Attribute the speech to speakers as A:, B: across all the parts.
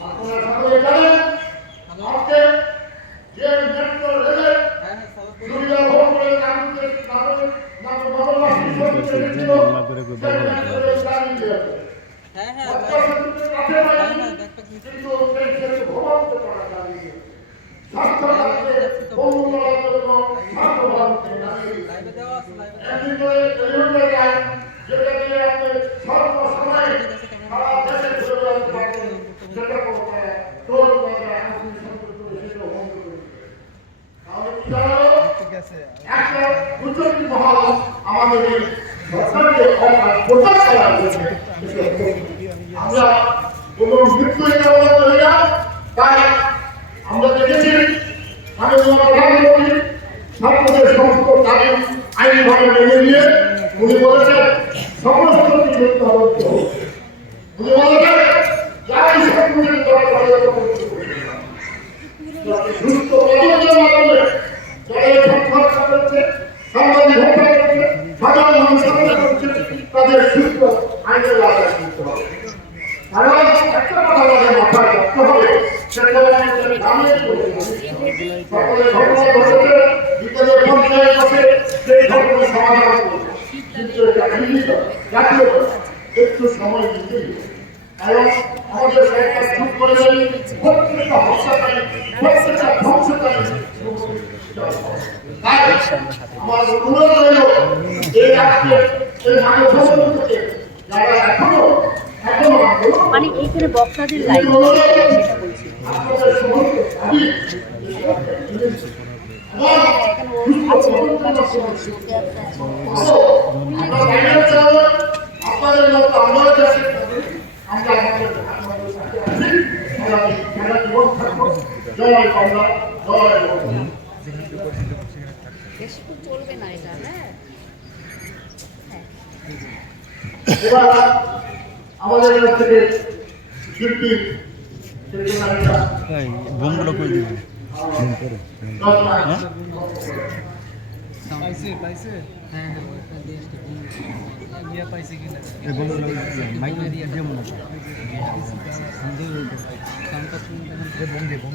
A: আপনারা সকলে জানেন আজকে যে মেট্রো রেলের সুবিধা সঙ্গে ছিল সেই মেট্রো রেল চালু হয়েছে
B: হ্যাঁ হ্যাঁ
A: অত্যাধুনিক কাছে পাইনি, কিন্তু সেই ক্ষেত্রে ভোগান্তি করা দাঁড়িয়ে স্বাস্থ্য খাতে বহুতলার জন্য স্বাস্থ্য ভারতকে দাঁড়িয়ে
B: লাইভে দেওয়া আছে লাইভে
A: একদিন করে রেলওয়ে লাইন যেটা দিয়ে আপনি সর্বসময় সারা দেশে ঘুরে বেড়াতে পারবেন সেটা কোনো তারা টোল বাজার আইন সম্পর্ক করে সেটা বন্ধ করে দিবে। তাহলে কি দাঁড়াল? একটা দুর্নীতি মহল আমাদের এই সরকারকে তাই আমরা দেখেছি মাননীয় প্রধানমন্ত্রী ছাত্রদের সমস্ত দাবি নিয়ে উনি বলেছেন কিছু তদন্তের মাধ্যমে যারা এই সংঘর্ষ করছে সাংবাদিক হত্যা করছে সাধারণ মানুষ হত্যা করছে তাদের সুস্থ আইনের আশ্বাস দিতে হবে কারণ একটা কথা আমাদের মাথায় রাখতে হবে সেটা বলেছি সকলে ঘটনা ঘটেছে বিকেলে পঞ্চায়েত আছে সেই ঘটনা সমাধান আমাদের সরকার চুপ করে নেই প্রত্যেকটা হত্যাকারী, প্রত্যেকটা যারা এখনও
C: মানে এইখানে বক্তাদের লাইন সেটা বলছি চলবে না এটা হ্যাঁ
A: আমাদের থেকে শিল্পী
D: বোমগুলো করে দিবি?
A: রচনা
B: পাইছে পাইছে হ্যাঁ হ্যাঁ ওইটা দিয়ে আসতে ইয়া পাইছে কিনা
D: এই বোমগুলো মাইক দিয়ে দিয়ে মনে হয়
B: সাউন্ডটা শুনতে
D: বোম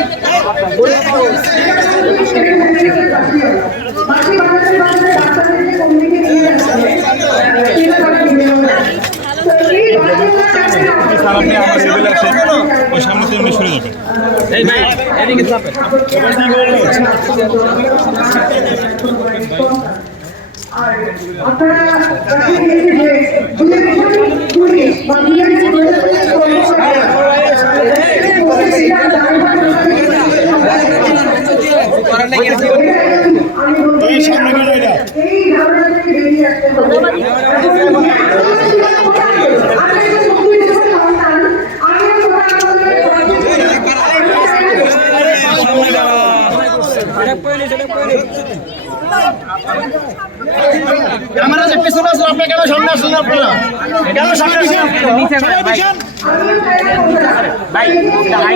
E: ওই সামনে থেকে উনি সরে যাবেন
F: আপনারা পুলিশ বা
B: করার নাই গেছি
E: এই সামনে গেলে এটা
F: ধারণা থেকে বেরিয়ে আসতে হবে
D: ক্যামেরা যে পিছনে আসলে আপনি কেন সামনে আসলেন আপনারা? কেন সামনে আসলেন
B: ভাই। ভাই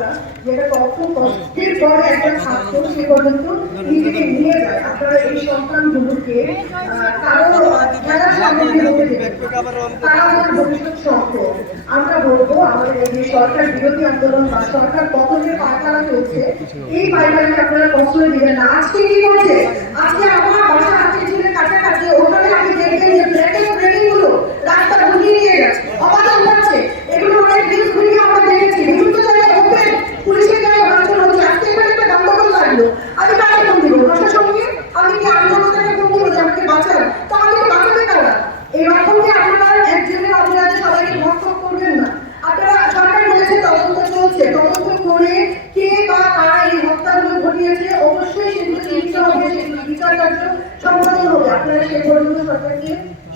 B: যেটা কত কষ্টের পরে একটা ছাত্র সে পর্যন্ত নিজেকে নিয়ে যায়। আপনারা এই সন্তানগুলোকে আহ, কারও খেলার সামনে হতে দেবেন তারা আমার ভবিষ্যৎ সম্পদ আমরা বলব আমাদের এই যে সরকার বিরোধী আন্দোলন বা সরকার পায়তারা চলছে এই আপনারা প্রশ্রয় দিবেন না। আজকে কি করছে আজকে আমার বাসা আজকে ছিল কাছাকাছি ওখানে আমি দেখবেন যে ব্ল্যাকের ট্রেনিংগুলো রাস্তা ঘুরিয়ে নিয়ে গেছে অবাধ হচ্ছে এগুলো আমরা নিউজ ঘুরিয়ে আমরা দেখেছি বিভিন্ন জায়গায় ওপেন পুলিশের গায়ে ভাঙচুর হচ্ছে আজকে এখানে একটা গন্ডগোল লাগল আমি কাকে ফোন দিব প্রশাসনকে আমি কি আন্দোলনটাকে ফোন দিব যে আমাকে বাঁচান তো আমাকে বাঁচাবে কারা এরকম যে আপনারা একজনের অপরাধে সবাইকে ভক্ষণ করবেন না আপনারা সরকার বলেছে তদন্ত চলছে তদন্ত করে কে বা কারা এই হত্যাগুলো ঘটিয়েছে অবশ্যই সেগুলো চিহ্নিত হবে সেগুলো বিচার কার্য সম্পাদন সেই পর্যন্ত সরকারকে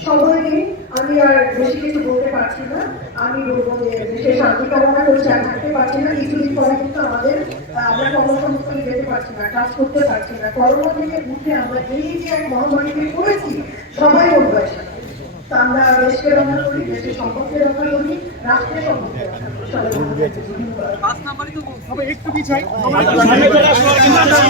B: সময় দিন আমি আর বেশি কিছু বলতে পারছি না। আমি বলব যে দেশের শান্তি কামনা করছি আর থাকতে পারছি না। কিছুদিন পরে কিন্তু আমাদের আমরা কর্মসংস্থানে যেতে পারছি না কাজ করতে পারছি না। করোনা থেকে উঠে আমরা এই যে এক মহামারীতে পড়েছি সবাই একসাথে। তা আমরা দেশকে রক্ষা করি দেশের সম্পদকে রক্ষা করি রাষ্ট্রের সম্পদকে রক্ষা করি। সবাই।
D: একটু পিছাই।